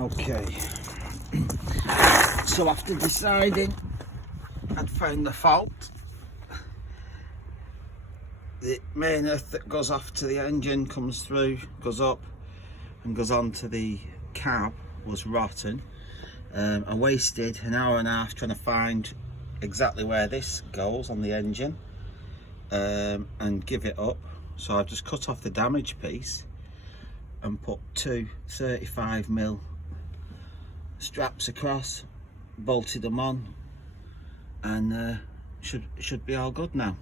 Okay, so after deciding I'd found the fault, the main earth that goes off to the engine comes through, goes up and goes on to the cab was rotten. I wasted an hour and a half trying to find exactly where this goes on the engine and give it up. So I've just cut off the damaged piece and put two 35mm straps across, bolted them on, and should be all good now.